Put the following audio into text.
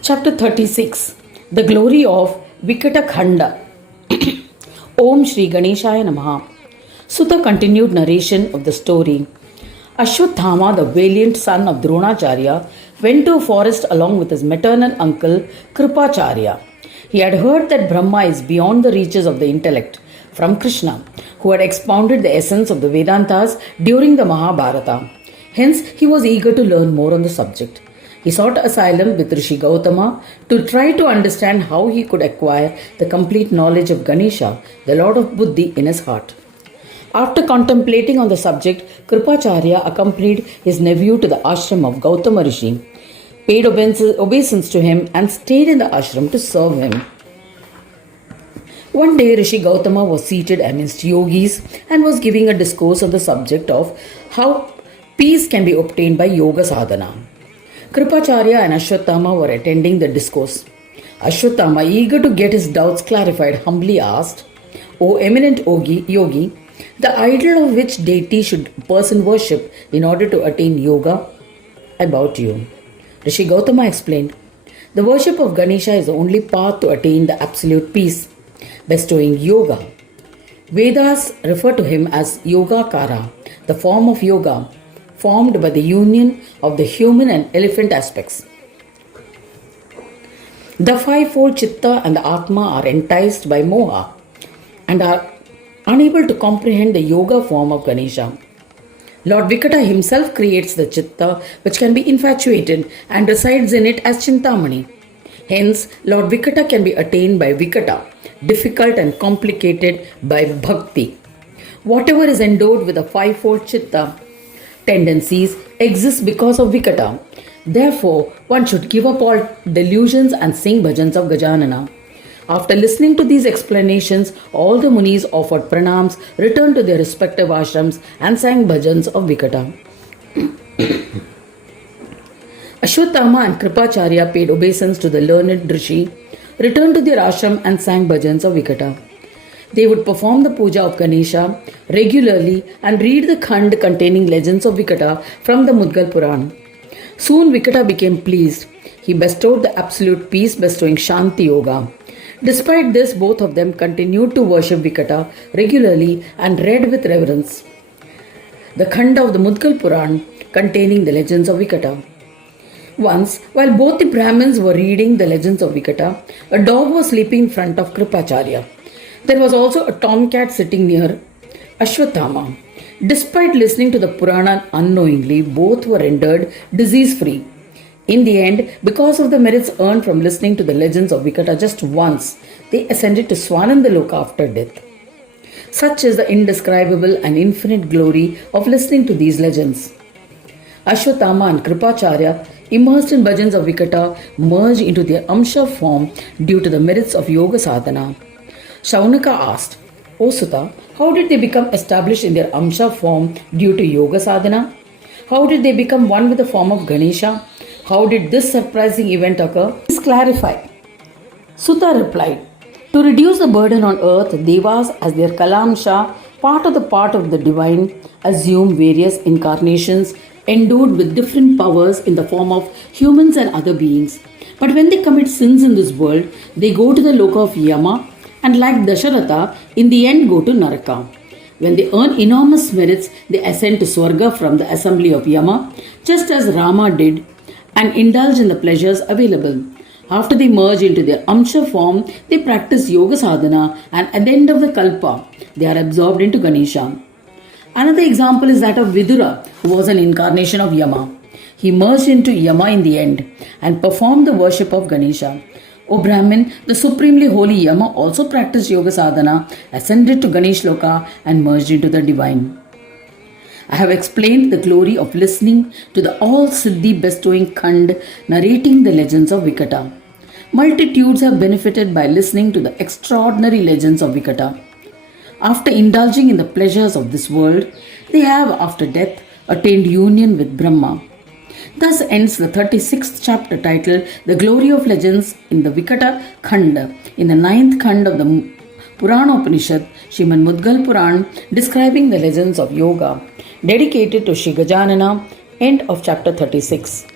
Chapter 36. The Glory of Vikata Khanda. Om Shri Ganeshaya Namaha. Sutta continued narration of the story. Ashwathama, the valiant son of Dronacharya, went to a forest along with his maternal uncle Kripacharya. He had heard that Brahma is beyond the reaches of the intellect from Krishna, who had expounded the essence of the Vedantas during the Mahabharata. Hence, he was eager to learn more on the subject. He sought asylum with Rishi Gautama to try to understand how he could acquire the complete knowledge of Ganesha, the Lord of Buddhi, in his heart. After contemplating on the subject, Kripacharya accompanied his nephew to the ashram of Gautama Rishi, paid obeisance to him, and stayed in the ashram to serve him. One day, Rishi Gautama was seated amidst yogis and was giving a discourse on the subject of how peace can be obtained by yoga sadhana. Kripacharya and Ashwathama were attending the discourse. Ashwathama, eager to get his doubts clarified, humbly asked, "O eminent yogi, the idol of which deity should a person worship in order to attain yoga? I bow to you." Rishi Gautama explained, "The worship of Ganesha is the only path to attain the absolute peace, bestowing yoga. Vedas refer to him as Yogakara, the form of yoga, formed by the union of the human and elephant aspects. The fivefold Chitta and the Atma are enticed by Moha and are unable to comprehend the yoga form of Ganesha. Lord Vikata himself creates the Chitta, which can be infatuated and resides in it as Chintamani. Hence, Lord Vikata can be attained by Vikata, difficult and complicated by Bhakti. Whatever is endowed with the fivefold Chitta tendencies exist because of Vikata. Therefore, one should give up all delusions and sing bhajans of Gajanana." After listening to these explanations, all the Munis offered pranams, returned to their respective ashrams, and sang bhajans of Vikata. Ashwathama and Kripacharya paid obeisance to the learned Rishi, returned to their ashram, and sang bhajans of Vikata. They would perform the puja of Ganesha regularly and read the khand containing legends of Vikata from the Mudgal Puran. Soon Vikata became pleased. He bestowed the absolute peace, bestowing Shanti Yoga. Despite this, both of them continued to worship Vikata regularly and read with reverence the khanda of the Mudgal Puran containing the legends of Vikata. Once, while both the Brahmins were reading the legends of Vikata, a dog was sleeping in front of Kripacharya. There was also a tomcat sitting near Ashwathama. Despite listening to the Purana unknowingly, both were rendered disease-free. In the end, because of the merits earned from listening to the legends of Vikata just once, they ascended to Swanandaloka after death. Such is the indescribable and infinite glory of listening to these legends. Ashwathama and Kripacharya, immersed in bhajans of Vikata, merged into their Amsha form due to the merits of yoga sadhana. Shaunaka asked, "O Sutta, how did they become established in their Amsha form due to yoga sadhana? How did they become one with the form of Ganesha? How did this surprising event occur? Please clarify." Sutta replied, "To reduce the burden on earth, Devas as their Kalamsha, part of the divine, assume various incarnations endowed with different powers in the form of humans and other beings. But when they commit sins in this world, they go to the loka of Yama and like Dasharatha, in the end go to Naraka. When they earn enormous merits, they ascend to Swarga from the assembly of Yama, just as Rama did, and indulge in the pleasures available. After they merge into their Amsha form, they practice yoga sadhana, and at the end of the Kalpa, they are absorbed into Ganesha." Another example is that of Vidura, who was an incarnation of Yama. He merged into Yama in the end and performed the worship of Ganesha. O Brahmin, the supremely holy Yama also practiced yoga sadhana, ascended to Ganesh Loka, and merged into the divine. I have explained the glory of listening to the all-siddhi bestowing khand narrating the legends of Vikata. Multitudes have benefited by listening to the extraordinary legends of Vikata. After indulging in the pleasures of this world, they have, after death, attained union with Brahma. Thus ends the 36th chapter titled The Glory of Legends in the Vikata Khanda, in the 9th Khand of the Purana Upanishad, Srimad Mudgal Puran, describing the legends of yoga, dedicated to Shri Gajanana. End of chapter 36.